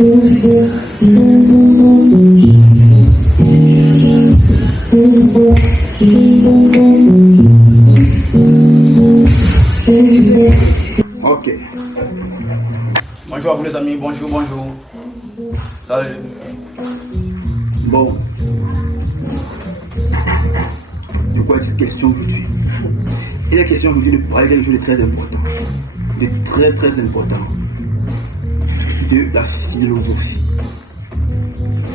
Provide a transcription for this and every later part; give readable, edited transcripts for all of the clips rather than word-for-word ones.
Ok. Bonjour à vous les amis, bonjour. Salut. Bon. De quoi est-il question aujourd'hui? Il est question aujourd'hui de parler quelque chose de très important. De très important. De la philosophie.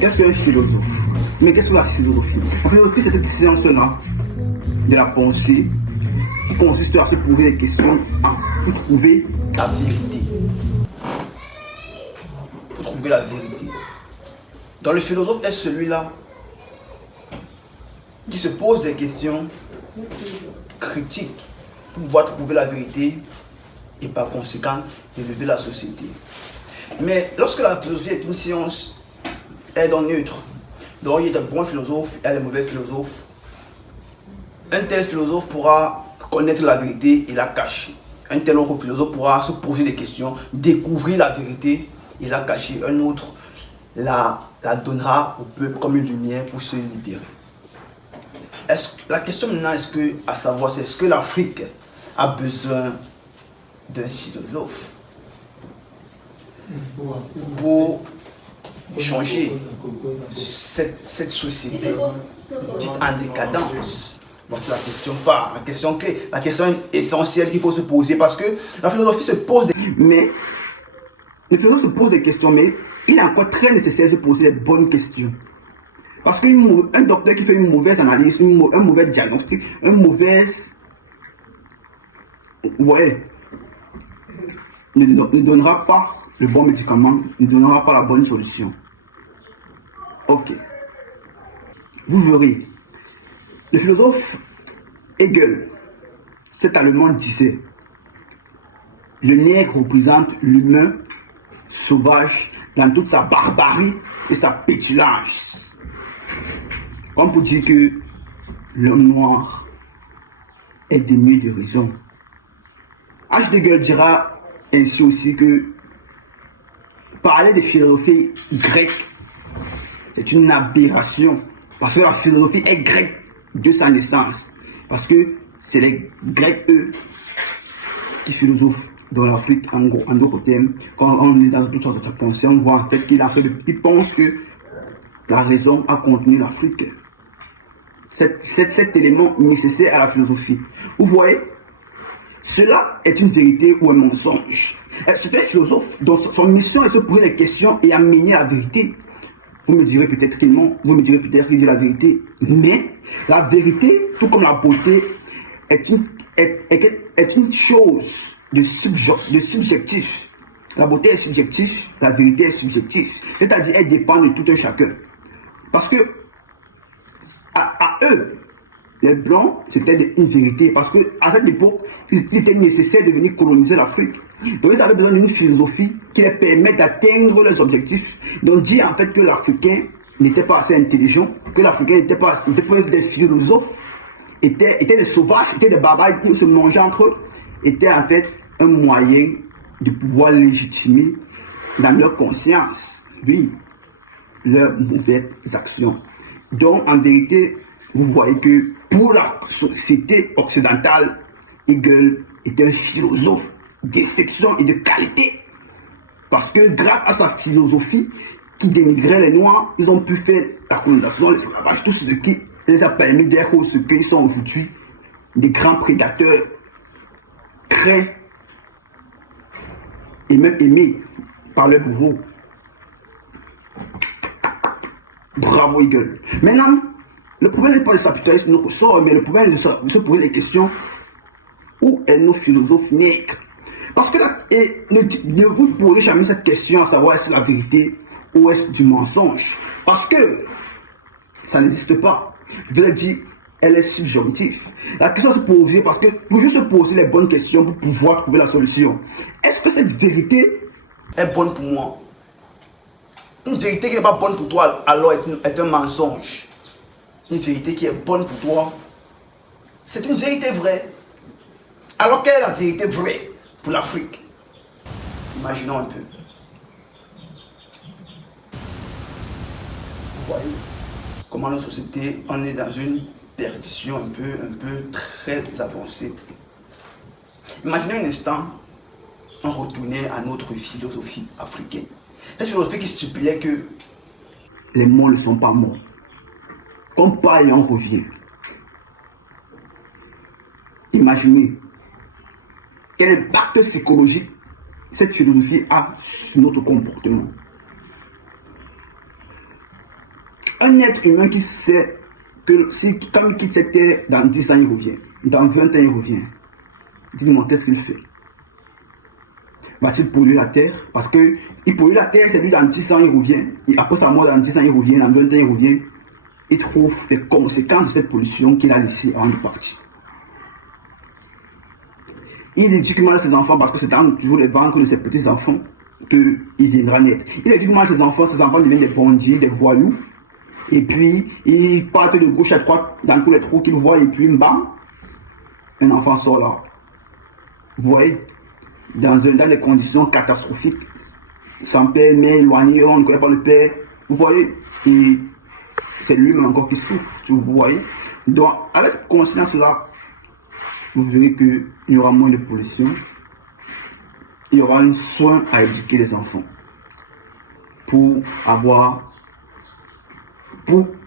Qu'est-ce qu'un philosophe? Mais qu'est-ce que la philosophie? La philosophie, c'est cette science-là de la pensée qui consiste à se poser des questions pour trouver la vérité. Pour trouver la vérité. Donc le philosophe est celui-là qui se pose des questions critiques pour pouvoir trouver la vérité et par conséquent élever la société. Mais lorsque la philosophie est une science, elle est donc neutre. Donc il y a des bons philosophes et des mauvais philosophes. Un tel philosophe pourra connaître la vérité et la cacher. Un tel autre philosophe pourra se poser des questions, découvrir la vérité et la cacher. Un autre la donnera au peuple comme une lumière pour se libérer. La question maintenant est-ce que l'Afrique a besoin d'un philosophe pour changer cette société dite en décadence? Bon, c'est la question phare, la question clé, la question essentielle qu'il faut se poser parce que la philosophie se pose des... Mais le philosophe se pose des questions, mais il est encore très nécessaire de se poser les bonnes questions. Parce qu'un docteur qui fait une mauvaise analyse, un mauvais diagnostic, une mauvaise... Vous voyez, ne donnera pas le bon médicament, ne donnera pas la bonne solution. Ok. Vous verrez. Le philosophe Hegel, cet Allemand disait: le nègre représente l'humain sauvage dans toute sa barbarie et sa pétulance. Comme pour dire que l'homme noir est dénué de raison. Hegel dira ainsi aussi que parler de philosophie grecque est une aberration parce que la philosophie est grecque de sa naissance. Parce que c'est les Grecs, eux, qui philosophent dans l'Afrique, en d'autres termes. Quand on est dans toutes sortes de pensées, on voit en fait qu'il pense que la raison a contenu l'Afrique. Cet élément nécessaire à la philosophie. Vous voyez, cela est une vérité ou un mensonge. C'est un philosophe dont son mission est de se poser des questions et amener la vérité. Vous me direz peut-être qu'il ment, vous me direz peut-être qu'il dit la vérité, mais la vérité, tout comme la beauté, est une chose de subjectif. La beauté est subjective, la vérité est subjective. C'est-à-dire, elle dépend de tout un chacun. Parce que, à eux, les Blancs, c'était une vérité. Parce qu'à cette époque, il était nécessaire de venir coloniser l'Afrique. Donc, ils avaient besoin d'une philosophie qui les permet d'atteindre leurs objectifs. Donc, dire en fait que l'Africain n'était pas assez intelligent, que l'Africain n'était pas des philosophes, étaient des sauvages, étaient des barbares qui se mangeaient entre eux, était en fait un moyen de pouvoir légitimer dans leur conscience, oui, leurs mauvaises actions. Donc, en vérité, vous voyez que pour la société occidentale, Hegel était un philosophe d'exception et de qualité. Parce que grâce à sa philosophie qui dénigrait les Noirs, ils ont pu faire la colonisation, l'esclavage, tout ce qui les a permis d'être ce qu'ils sont aujourd'hui, des grands prédateurs, craints et même aimés par leurs bourreaux. Bravo Hegel. Maintenant, le problème n'est pas le capitalisme notre ressort, mais le problème est de se poser les questions: où est nos philosophes nègres? Parce que là, ne vous posez jamais cette question à savoir est-ce la vérité ou est-ce du mensonge. Parce que ça n'existe pas. Je l'ai dit, elle est subjective. La question se poser parce que pour juste se poser les bonnes questions pour pouvoir trouver la solution. Est-ce que cette vérité est bonne pour moi? Une vérité qui n'est pas bonne pour toi alors est un mensonge. Une vérité qui est bonne pour toi, c'est une vérité vraie. Alors quelle est la vérité vraie pour l'Afrique? Imaginons un peu. voyez comment la société, on est dans une perdition un peu très avancée. Imaginez un instant, on retournait à notre philosophie africaine. Cette philosophie qui stipulait que les morts ne sont pas morts. On part et on revient. Imaginez quel impact psychologique cette philosophie a sur notre comportement. Un être humain qui sait que si quand il quitte cette terre, dans 10 ans il revient, dans 20 ans il revient. Dis-moi, qu'est-ce qu'il fait? Va-t-il polluer la terre? Parce que il pollue la terre, c'est lui dans 10 ans il revient. Et après sa mort, dans 10 ans il revient, dans 20 ans il revient. Il trouve les conséquences de cette pollution qu'il a laissée avant de partir. Il éduque mal ses enfants parce que c'est dans toujours les ventres de ses petits-enfants qu'il viendra naître. Il éduque mal ses enfants deviennent des bandits, des voyous. Et puis, ils partent de gauche à droite dans tous les trous qu'ils voient et puis bam, un enfant sort là. Vous voyez, dans des conditions catastrophiques. Son père, mère éloigné, on ne connaît pas le père. Vous voyez, et c'est lui-même encore qui souffre, vous voyez. Donc, avec cette conscience-là, vous verrez qu'il y aura moins de pollution. Il y aura un soin à éduquer les enfants. Pour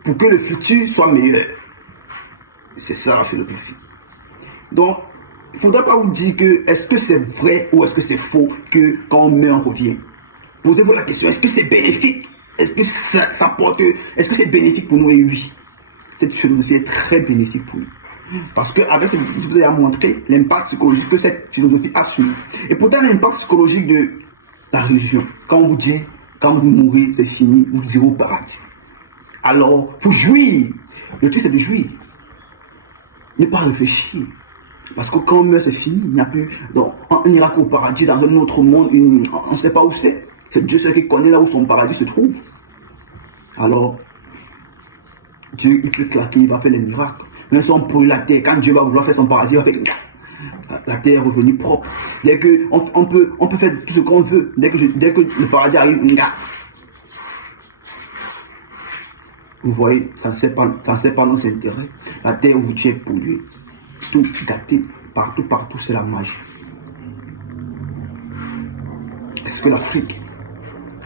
que le futur soit meilleur. C'est ça la philosophie. Donc, il ne faudra pas vous dire que est-ce que c'est vrai ou est-ce que c'est faux que quand on meurt, on revient. Posez-vous la question, est-ce que c'est bénéfique? Est-ce que ça porte, est-ce que c'est bénéfique pour nous? Et oui, cette philosophie est très bénéfique pour nous. Parce qu'avec cette philosophie, vous avez montré l'impact psychologique que cette philosophie a sur nous. Et pourtant, l'impact psychologique de la religion, quand on vous dit, quand vous mourrez, c'est fini, vous irez au paradis. Alors, il faut jouir. Le truc, c'est de jouir. Ne pas réfléchir. Parce que quand on meurt, c'est fini. Il n'y a plus. Donc, on ira qu'au paradis, dans un autre monde, on ne sait pas où c'est. C'est Dieu seul qui connaît là où son paradis se trouve. Alors, Dieu, il peut claquer, il va faire des miracles. Même si on brûle la terre, quand Dieu va vouloir faire son paradis, il va faire. La terre est revenue propre. Dès que on peut faire tout ce qu'on veut. Dès que le paradis arrive, vous voyez, ça ne sert pas nos intérêts. La terre où tu es polluée, tout gâté, partout, c'est la magie. Est-ce que l'Afrique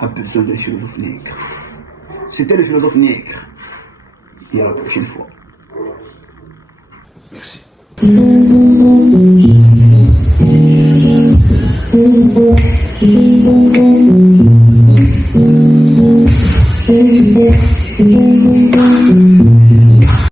a besoin d'un philosophe nègre? C'était le philosophe nègre. Et à la prochaine fois. Merci. Thank you.